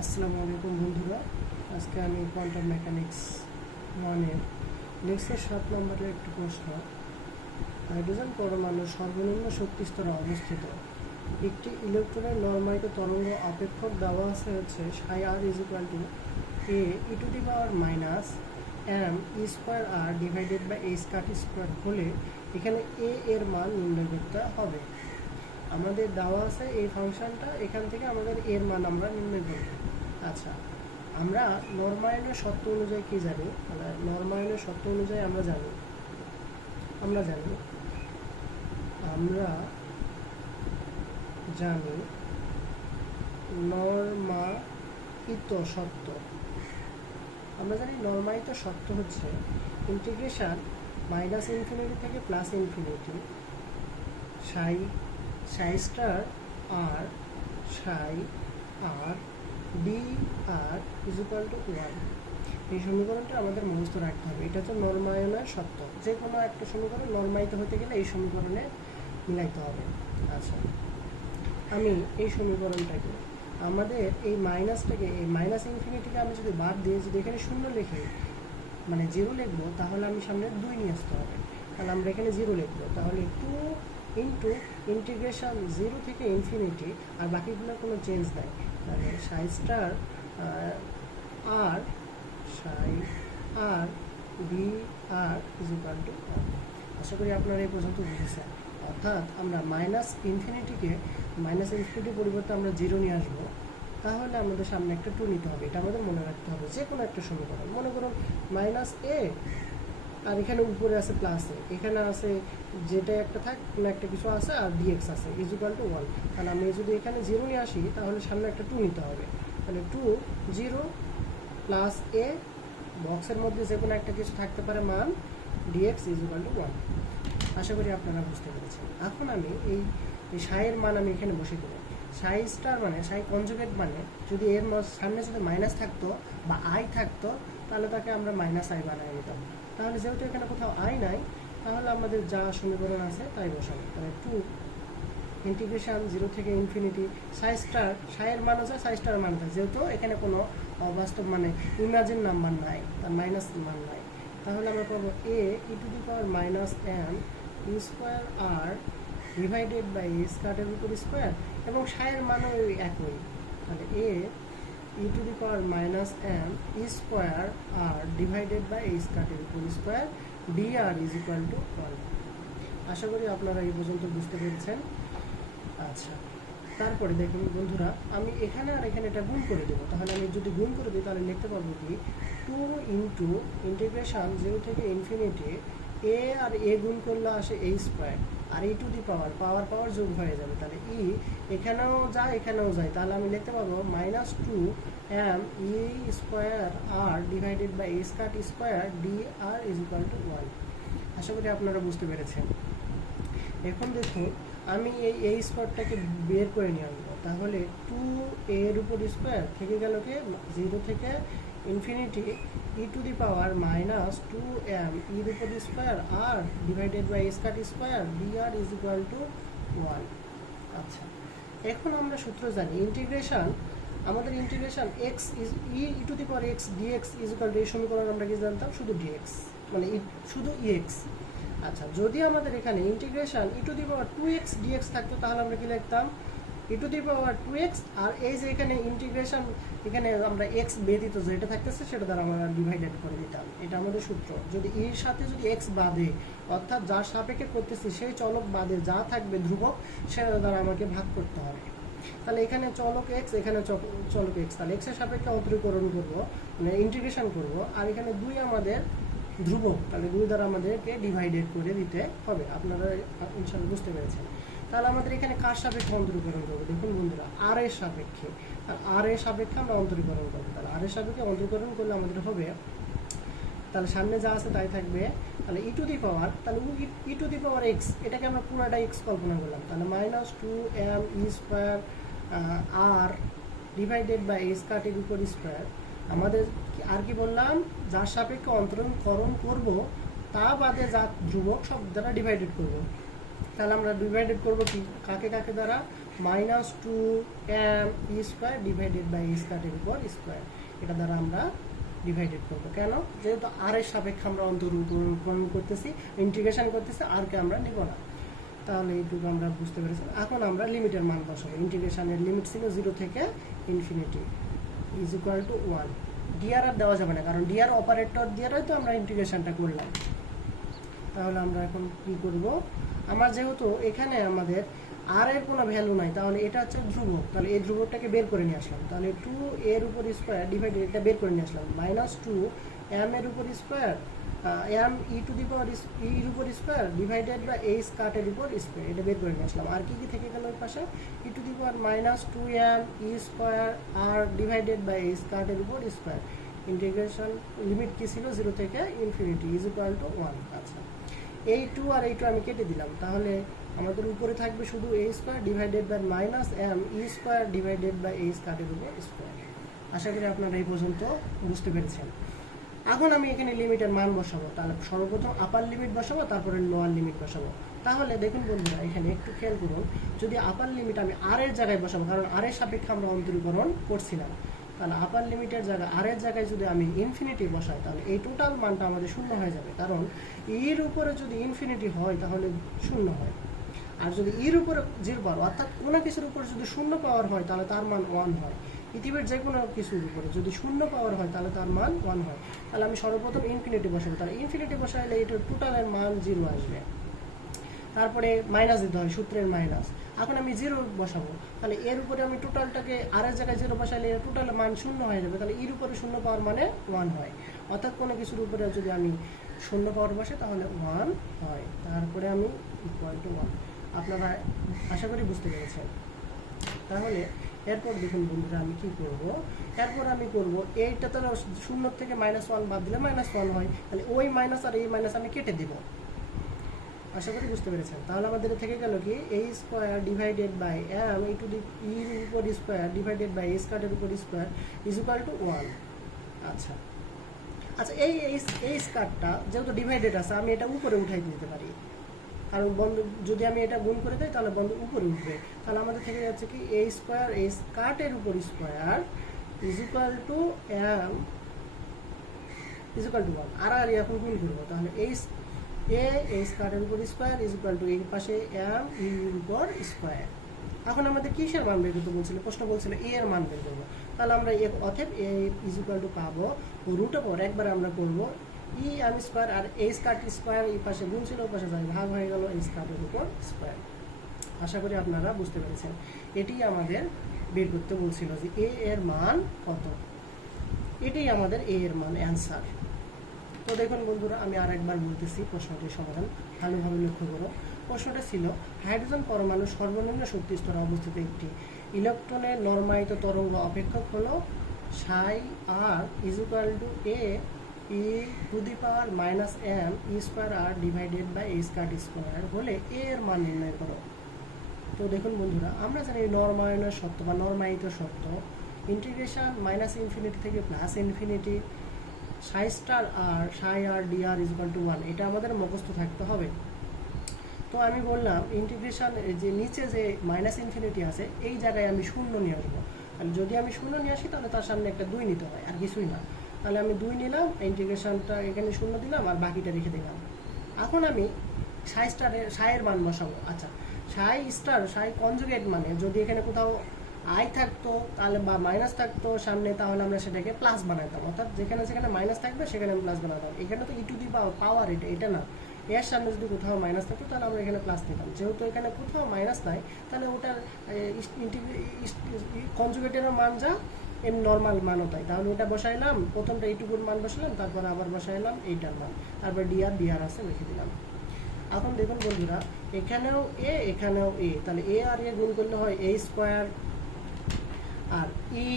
আসসালামু আলাইকুম বন্ধুরা। আজকে আমি কোয়ান্টাম মেকানিক্স ওয়ানের নেক্সটের সাত নম্বরের একটি প্রশ্ন। হাইড্রোজেন পরমাণু সর্বনিম্ন শক্তি স্তরে অবস্থিত। একটি ইলেকট্রনের নর্মায়িত তরঙ্গ অপেক্ষক দেওয়া আছে হচ্ছে psi R is equal to A E to the power minus M E square R divided by H cut square হলে এখানে এ এর মান নির্ণয় করতে হবে। আমাদের দেওয়া আছে এই ফাংশনটা, এখান থেকে আমাদের এর মান আমরা নির্ণয় করব। আচ্ছা আমরা নর্মায়নের সত্য অনুযায়ী কি জানি? মানে নর্মায়নের সত্য অনুযায়ী আমরা জানি। আমরা জানি আমরা জানি নর্মায়িত সত্য আমরা জানি নর্মায়িত সত্য হচ্ছে ইন্টিগ্রেশন মাইনাস ইনফিনিটি থেকে plus infinity psi psi star R psi R D R is equal to one এই সমীকরণটা আমাদের মুখস্থ রাখতে হবে। এটা হচ্ছে নর্মায়নের সত্য। যে কোনো একটা সমীকরণ নর্মায়িত হতে গেলে এই সমীকরণে মিলাইতে হবে। আচ্ছা। আমি এই সমীকরণটাকে, আমাদের এই মাইনাসটাকে, এই মাইনাস ইনফিনিটিকে আমি যদি বাদ দিয়ে যদি এখানে শূন্য লিখে মানে জিরো লিখব, তাহলে আমি সামনে দুই নিয়ে আসতে হবে। তাহলে আমরা এখানে জিরো লিখব। তাহলে টু ইন্টু ইন্টিগ্রেশন জিরো থেকে ইনফিনিটি আর বাকিগুলোর কোনো চেঞ্জ নাই। তাহলে psi star R, psi, R, B, R is equal to আশা করি আপনারা এই পর্যন্ত বুঝেছেন। অর্থাৎ আমরা মাইনাস ইনফিনিটিকে মাইনাস ইনফিনিটির পরিবর্তে আমরা জিরো নিয়ে আসব। তাহলে আমাদের সামনে একটা টু নিতে হবে। এটা আমাদের মনে রাখতে হবে যে কোনো একটা সমীকরণ। মনে করুন মাইনাস এ আর এখানে উপরে আছে প্লাস এ এখানে আছে যেটা একটা থাক, কোনো একটা কিছু আছে আর ডিএক্স আছে ইজ ইকুয়াল টু ওয়ান তাহলে আমি যদি এখানে জিরো নিয়ে আসি, তাহলে সামনে একটা টু নিতে হবে। তাহলে টু জিরো প্লাস এ বক্সের মধ্যে যে কোনো একটা কিছু থাকতে পারে মান DX is equal to one আশা করি আপনারা বুঝতে পেরেছেন। এখন আমি এই সাইয়ের মান আমি এখানে বসে দেবো। সাই স্টার মানে সাই কনজুগেট মানে যদি এর সামনে যদি মাইনাস থাকতো বা আই থাকতো, তাহলে তাকে আমরা মাইনাস আই বানিয়ে নিতাম তাহলে যেহেতু এখানে কোথাও আই নাই, তাহলে আমাদের যা সমীকরণ আছে তাই বসাবো। তাহলে টু ইন্টিগ্রেশান জিরো থেকে ইনফিনিটি সাই স্টার সাইয়ের মান আছে সাই স্টার মান আছে। যেহেতু এখানে কোনো অবাস্তব মানে ইমাজিন নাম্বার নাই, তার মাইনাস মান নাই। তাহলে আমরা পাবো A E to the power minus N E square R divided by স্কার্টের উপর স্কোয়ার এবং সায়ের মানও একই। তাহলে A to the power minus M E square R divided by এই স্কার্টের উপর square D R is equal to one আশা করি আপনারা এই পর্যন্ত বুঝতে পেরেছেন। আচ্ছা তারপরে দেখুন বন্ধুরা, আমি এখানে আর এখানে এটা গুণ করে দেবো। তাহলে আমি যদি গুণ করে দিই, তাহলে লিখতে পারব কি? টু ইন্টু ইন্টিগ্রেশন জিরো থেকে ইনফিনিটি এ আর এ গুণ করলে আসে এই square R E to the পাওয়ার পাওয়ার পাওয়ার যোগ হয়ে যাবে। তাহলে ই এখানেও যায় এখানেও যায়। তাহলে আমি লিখতে পারব minus two M E square R divided by A স্কাট square D R is equal to one আশা করি আপনারা বুঝতে পেরেছেন। এখন দেখুন, আমি এই এই স্কোয়ারটাকে বের করে নিয়ে আসব। তাহলে টু এর উপর স্কোয়ার থেকে গেল কি? জিরো থেকে infinity E to the power minus two M ইর উপর square R divided by স্কাট square B R is equal to one. আচ্ছা এখন আমরা সূত্র জানি, ইন্টিগ্রেশন, আমাদের integration X is E to the power X DX is equal to এই সমীকরণ আমরা কি জানতাম? শুধু ডিএক্স মানে শুধু ইএক্স আচ্ছা যদি আমাদের এখানে integration E to the power two X DX থাকতো, তাহলে আমরা কি লিখতাম? E to the power two X আর এই যে এখানে ইন্টিগ্রেশন এখানে আমরা এক্স ব্যতীত যেটা থাকতেছে সেটা দ্বারা আমরা ডিভাইডেড করে দিতাম। এটা আমাদের সূত্র। যদি এর সাথে যদি এক্স বাদে অর্থাৎ যার সাপেক্ষে করতেছি সেই চলক বাদে যা থাকবে ধ্রুবক, সেটা দ্বারা আমাকে ভাগ করতে হবে। তাহলে এখানে চলক এক্স এখানে চলক এক্স তাহলে এক্সের সাপেক্ষে অন্তরীকরণ করব মানে ইন্টিগ্রেশন করব। আর এখানে দুই আমাদের ধ্রুবক, তাহলে দুই দ্বারা আমাদেরকে ডিভাইডেড করে দিতে হবে। আপনারা ইনশাল্লাহ বুঝতে পেরেছেন। তাহলে আমাদের এখানে কার সাপেক্ষে অন্তরীকরণ করব? দেখুন বন্ধুরা আর এর সাপেক্ষে। আর আর এর সাপেক্ষে আমরা অন্তরীকরণ করব। তাহলে আর এর সাপেক্ষে অন্তরীকরণ করলে আমাদের হবে, তাহলে সামনে যা আছে তাই থাকবে। তাহলে ই টু দি পাওয়ার তাহলে ই টু দি পাওয়ার এক্স এটাকে আমরা পুরোটা এক্স কল্পনা করলাম। তাহলে minus two M E square R divided by S কাটের উপর স্কোয়ার আমাদের আর কি বললাম? যার সাপেক্ষে অন্তরণকরণ করব, তা বাদে যা ধ্রুবক সব দ্বারা ডিভাইডেড করব। তাহলে আমরা ডিভাইডেড করব কি? কাকে কাকে দ্বারা? Minus two M E square divided by E স্কোয়ারের উপর স্কোয়ার এটা দ্বারা আমরা ডিভাইডেড করব। কেন? যেহেতু আর এর সাপেক্ষে আমরা অন্তরূপণ করতেছি ইন্টিগ্রেশন করতেছি আর কে আমরা নিব না। তাহলে এইটুকু আমরা বুঝতে পেরেছি। এখন আমরা লিমিটের মান বসাবো ইন্টিগ্রেশনের লিমিট ছিল জিরো থেকে infinity is equal to one DR আর দেওয়া যাবে না, কারণ ডিআর অপারেটর দিয়ারই তো আমরা ইন্টিগ্রেশনটা করলাম। তাহলে আমরা এখন কি করব? আমার যেহেতু এখানে আমাদের আর এর কোনো ভ্যালু নাই, তাহলে এটা হচ্ছে ধ্রুবক। তাহলে এই ধ্রুবকটাকে বের করে নিয়ে আসলাম। তাহলে টু এর উপর স্কোয়ার ডিভাইডেড এটা বের করে নিয়ে আসলাম। মাইনাস টু এম এর উপর square M E to the power ইর উপর স্কোয়ার ডিভাইডেড বা এই স্কার্টের উপর স্কোয়ার এটা বের করে নিয়ে আসলাম। আর কি কি থেকে গেল ওই পাশে? E to the power minus two M E square R divided by এই স্কার্টের উপর স্কোয়ার ইন্টিগ্রেশন লিমিট কি ছিল? জিরো থেকে infinity is equal to one আচ্ছা। এই টু আর এই টু আমি কেটে দিলাম। তাহলে আমাদের উপরে থাকবে শুধু A square divided by minus M E square divided by এই স্কোয়ারের উপর স্কোয়ার আশা করি আপনারা এই পর্যন্ত বুঝতে পেরেছেন। এখন আমি এখানে লিমিটের মান বসাবো। তাহলে সর্বপ্রথম আপার লিমিট বসাবো, তারপরে লোয়ার লিমিট বসাবো। তাহলে দেখুন বন্ধুরা, এখানে একটু খেয়াল করুন, যদি আপার লিমিট আমি আর এর জায়গায় বসাবো, কারণ আর এর সাপেক্ষে আমরা অন্তরীকরণ করছিলাম। তাহলে আপার লিমিটের জায়গায় আর এর জায়গায় যদি আমি ইনফিনিটি বসাই, তাহলে এই টোটাল মানটা আমাদের শূন্য হয়ে যাবে। কারণ এর উপরে যদি ইনফিনিটি হয়, তাহলে শূন্য হয়। আর যদি এর উপরে জিরো পাওয়ার অর্থাৎ কোনো কিছুর উপরে যদি শূন্য পাওয়ার হয়, তাহলে তার মান ওয়ান হয়। পৃথিবীর যে কোনো কিছুর উপরে যদি শূন্য পাওয়ার হয়, তাহলে তার মান ওয়ান হয়। তাহলে আমি সর্বপ্রথম ইনফিনিটি বসাবো। তাহলে ইনফিনিটি বসাইলে এটার টোটালের মান জিরো আসবে। তারপরে মাইনাস দিতে হয়, সূত্রের মাইনাস। এখন আমি জিরো বসাবো। তাহলে এর উপরে আমি টোটালটাকে আর এক জায়গায় জিরো বসাইলে টোটাল মান শূন্য হয়ে যাবে। তাহলে এর উপরে শূন্য পাওয়ার মানে ওয়ান হয়। অর্থাৎ কোনো কিছুর উপরে যদি আমি শূন্য পাওয়ার বসে, তাহলে ওয়ান হয়। তারপরে আমি ইকুয়াল টু ওয়ান আপনারা আশা করি বুঝতে পেরেছেন। তাহলে এরপর দেখুন বন্ধুরা, আমি কি করব? এরপর আমি করব, এইটা তো শূন্য থেকে মাইনাস ওয়ান বাদ দিলে মাইনাস ওয়ান হয়। তাহলে ওই মাইনাস আর এই মাইনাস আমি কেটে দিব। আশা করি বুঝতে পেরেছেন। তাহলে আমাদের থেকে গেল কি এই square divided by M E to the ইর উপর স্কোয়ার ডিভাইডেড বাই স্কোয়ারের উপর square is equal to one আচ্ছা। আচ্ছা এই, এই- স্কারটা যেহেতু ডিভাইডেড আছে, আমি এটা উপরে উঠাই দিতে পারি। কারণ বন্ধ, যদি আমি এটা গুণ করে দিই, তাহলে বন্ধ উপরে উঠবে। তাহলে আমাদের থেকে যাচ্ছে কি এই স্কোয়ার এই স্কার্টের উপর square is equal to M is equal to one আর আর এখন গুণ করব, তাহলে এই এ এই স্কোয়ারের উপর স্কোয়ার ইজ টু এই পাশে এম ইর উপর স্কোয়ার এখন আমাদের কিসের মান বের করতে বলছিল? প্রশ্ন বলছিল এ এর মান বের করব। তাহলে আমরা এ অথব এ ইজ ইকুয়াল টু পাবো রুট ওপর একবার আমরা করব ই এম স্কোয়ার আর এই স্কার্ট স্কোয়ার এই পাশে গুণ ছিল পাশে যাই, ভাগ হয়ে গেল এই স্কার্টের উপর স্কোয়ার আশা করি আপনারা বুঝতে পেরেছেন। এটি আমাদের বের করতে বলছিল যে এ এর মান কত? এটাই আমাদের এ এর মান অ্যান্সার তো দেখুন বন্ধুরা, আমি আরেকবার বলতেছি প্রশ্নটির সমাধান ভালোভাবে লক্ষ্য করো। প্রশ্নটা ছিল, হাইড্রোজেন পরমাণু সর্বনিম্ন শক্তি স্তরে অবস্থিত একটি ইলেকট্রনের নর্মায়িত তরঙ্গ অপেক্ষক হলো psi R is equal to A E to the power minus M E square R divided by এই স্কার্ট স্কোয়ার হলে এ এর মান নির্ণয় করো। তো দেখুন বন্ধুরা, আমরা জানি নর্মায়নের সত্য বা নর্মায়িত সত্য ইন্টিগ্রেশন মাইনাস ইনফিনিটি থেকে plus infinity psi star R psi R D R is to one এটা আমাদের মুখস্থ থাকতে হবে। তো আমি বললাম ইন্টিগ্রেশন যে নিচে যে মাইনাস ইনফিনিটি আছে, এই জায়গায় আমি শূন্য নিয়ে আসব। তাহলে যদি আমি শূন্য নিয়ে আসি, তাহলে তার সামনে একটা দুই নিতে হয়, আর কিছুই না। তাহলে আমি দুই নিলাম ইন্টিগ্রেশনটা এখানে শূন্য দিলাম, আর বাকিটা রেখে দিলাম। এখন আমি সাই স্টারের সাইয়ের মান বসাবো। আচ্ছা সাই স্টার, সাই কনজুগেট মানে যদি এখানে কোথাও আই থাকতো, তাহলে বা মাইনাস থাকতো, সামনে তাহলে আমরা সেটাকে প্লাস বানাতাম। অর্থাৎ যেখানে যেখানে মাইনাস থাকবে, সেখানে আমি প্লাস বানাতাম। এখানে তো ইটু দি পাওয়ার এটা এটা না। এর সামনে যদি কোথাও মাইনাস থাকতো, তাহলে আমরা এখানে প্লাস নিতাম যেহেতু এখানে কোথাও মাইনাস নাই, তাহলে ওটার কনজুগেটের মান যা এমনি নর্মাল মানও তাই। তাহলে ওটা বসাইলাম, প্রথমটা এইটুকুর মান বসালাম, তারপরে আবার বসাইলাম, এইটার মান। তারপর ডিআর ডিআর আছে রেখে দিলাম। এখন দেখুন বন্ধুরা, এখানেও এ এখানেও এ তাহলে এ আর এ গুণ করলে হয় এ স্কোয়ার আর ই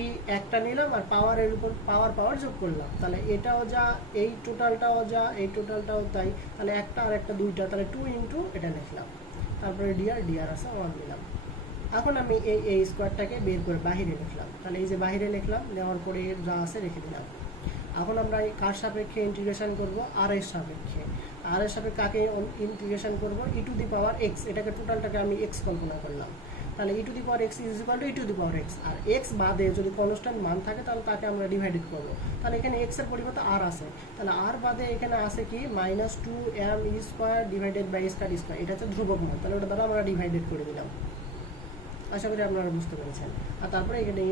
ই একটা নিলাম আর পাওয়ারের উপর পাওয়ার পাওয়ার যোগ করলাম। তাহলে এটাও যা, এই টোটালটাও যা, এই টোটালটাও তাই। তাহলে একটা আর একটা দুইটা, তাহলে টু ইন্টু এটা লিখলাম। তারপরে ডিআর ডিআর আছে ওয়ান দিলাম এখন আমি এই এই স্কোয়ারটাকে বের করে বাহিরে লিখলাম। তাহলে এই যে বাহিরে লিখলাম, নেওয়ার পরে এর যা আছে রেখে দিলাম। এখন আমরা এই কার সাপেক্ষে ইন্টিগ্রেশন করব? আর এর সাপেক্ষে। আর এর সাপেক্ষে কাকে ইন্টিগ্রেশন করব? ই টু দি পাওয়ার এক্স এটাকে টোটালটাকে আমি এক্স কল্পনা করলাম। তাহলে E to the power X is equal to E to the power X R x বাদে যদি কনস্ট্যান্ট মান থাকে, তাহলে তাকে আমরা ডিভাইডেড করব। তাহলে এখানে এক্সের পরিবর্তে আর আছে। তাহলে আর বাদে এখানে আছে কি? Minus two M E square divided by square square এটা হচ্ছে ধ্রুবক মান। তাহলে ওটা দ্বারা আমরা ডিভাইডেড করে দিলাম। আশা করি আপনারা বুঝতে পেরেছেন। আর তারপরে এখানে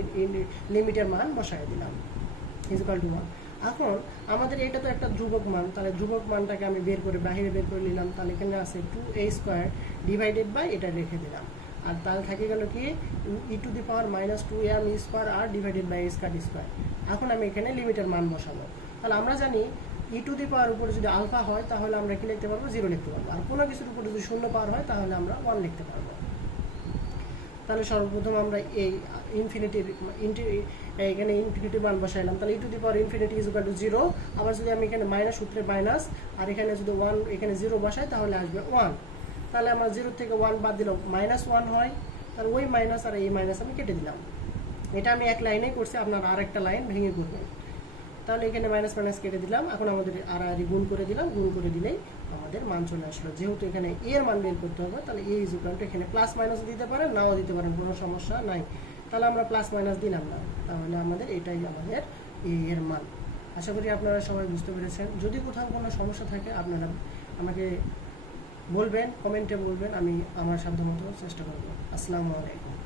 লিমিটের মান বসাই দিলাম। ইজিক্যাল টু ওয়ান এখন আমাদের এটা তো একটা ধ্রুবক মান। তাহলে ধ্রুবক মানটাকে আমি বের করে বাইরে বের করে নিলাম। তাহলে এখানে আছে two A square divided by এটা রেখে দিলাম। আর তাহলে থাকে গেল কি E to the power minus two M E square R divided by square square এখন আমি এখানে লিমিটের মান বসাবো। তাহলে আমরা জানি ই টু দি পাওয়ার উপরে যদি আলফা হয়, তাহলে আমরা কি লিখতে পারব? জিরো লিখতে পারব। আর কোনো কিছুর উপরে যদি শূন্য পাওয়ার হয়, তাহলে আমরা ওয়ান লিখতে পারব। তাহলে সর্বপ্রথম আমরা এই ইনফিনিটির এখানে ইনফিনিটির মান বসাইলাম। তাহলে E to the power infinity is to zero আবার যদি আমি এখানে মাইনাস সূত্রে মাইনাস আর এখানে যদি ওয়ান এখানে জিরো বসাই, তাহলে আসবে ওয়ান তাহলে আমার জিরো থেকে ওয়ান বাদ দিলাম। মাইনাস ওয়ান হয়, তাহলে ওই মাইনাস আর এই মাইনাস আমি কেটে দিলাম। এটা আমি এক লাইনে করছি, আপনার আর একটা লাইন ভেঙে করবেন তাহলে এখানে মাইনাস মাইনাস কেটে দিলাম। এখন আমাদের আর আর গুণ করে দিলাম। গুণ করে দিলেই আমাদের মান চলে আসলো। যেহেতু এখানে এর মান বের করতে হবে, তাহলে এই ইজ ইকুয়াল টু এখানে প্লাস মাইনাস দিতে পারেন, নাও দিতে পারেন, কোনো সমস্যা নাই। তাহলে আমরা প্লাস মাইনাস দিলাম না। তাহলে আমাদের এটাই আমাদের এর মান। আশা করি আপনারা সবাই বুঝতে পেরেছেন। যদি কোথাও কোনো সমস্যা থাকে, আপনারা আমাকে বলবেন কমেন্টে বলবেন আমি আমার সাধ্যমতো চেষ্টা করব। আসসালামু আলাইকুম।